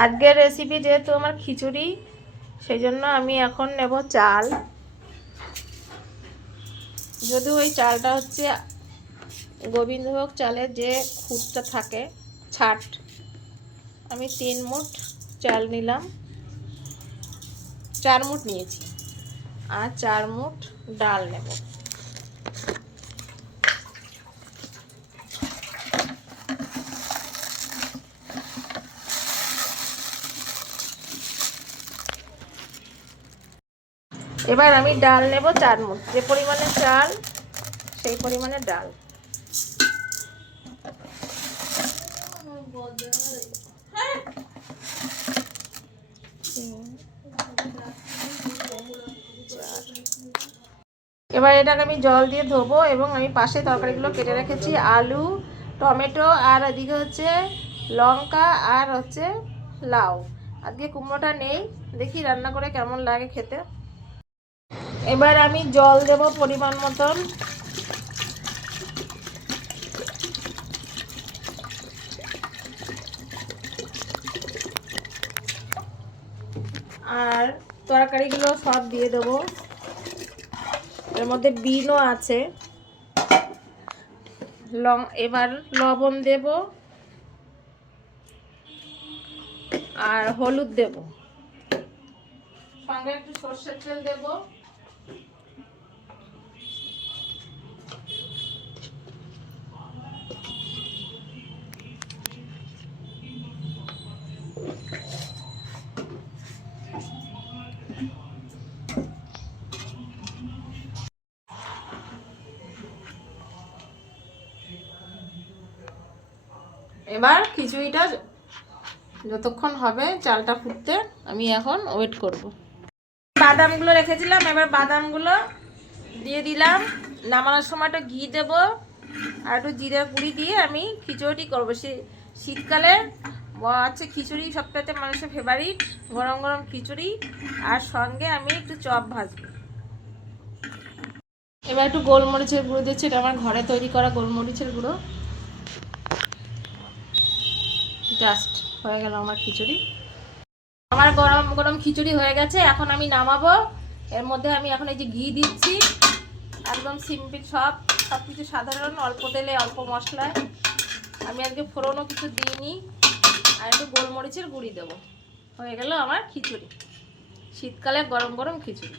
আজকের রেসিপি যেহেতু আমার খিচুড়ি, সেই জন্য আমি এখন নেব চাল। যদিও ওই চালটা হচ্ছে গোবিন্দভোগ চালের যে খুদটা থাকে, ছাট। আমি 3 মুঠ চাল নিলাম, 4 মুঠ নিয়েছি, আর 4 মুঠ ডাল নেব। এবার আমি ডাল নেব 4 মুঠ, যে পরিমাণে চাল সেই পরিমাণে ডাল। এবার এটাকে আমি জল দিয়ে ধোবো, এবং আমি পাশে তরকারিগুলো কেটে রেখেছি, আলু, টমেটো, আর এদিকে হচ্ছে লঙ্কা, আর হচ্ছে লাউ। আজকে কুমড়োটা নেই, দেখি রান্না করে কেমন লাগে খেতে। এবার আমি জল দেব পরিমাণ মতন। আর তরকারিগুলো সব দিয়ে দেবো, এর মধ্যে বিনও আছে। এবার লবণ দেব, আর হলুদ দেব, সঙ্গে একটু সরষের তেল দেব। এবার খিচুড়িটা যতক্ষণ হবে চালটা ফুটতে, আমি এখন ওয়েট করব। বাদামগুলো রেখেছিলাম, এবার বাদামগুলো দিয়ে দিলাম। নামানোর সময়টা ঘি দেব, আর একটু জিরে গুঁড়ি দিয়ে আমি খিচুড়িটি করবো। শীতকালে আছে খিচুড়ি সবটাতে মানুষের ফেভারিট, গরম গরম খিচুড়ি, আর সঙ্গে আমি একটু চপ ভাজবো। এবার একটু গোলমরিচের গুঁড়ো দিচ্ছি, এটা আমার ঘরে তৈরি করা গোলমরিচের গুঁড়ো। জাস্ট হয়ে গেল আমার খিচুড়ি। আমার গরম গরম খিচুড়ি হয়ে গেছে, এখন আমি নামাবো। এর মধ্যে আমি এখন এই যে ঘি দিচ্ছি, একদম সিম্পল, সব কিছু সাধারণ, অল্প তেলে অল্প মশলায়। আমি আজকে ফোড়নও কিছু দিইনি, আর একটু গোলমরিচের গুঁড়ি দেবো। হয়ে গেল আমার খিচুড়ি, শীতকালে গরম গরম খিচুড়ি।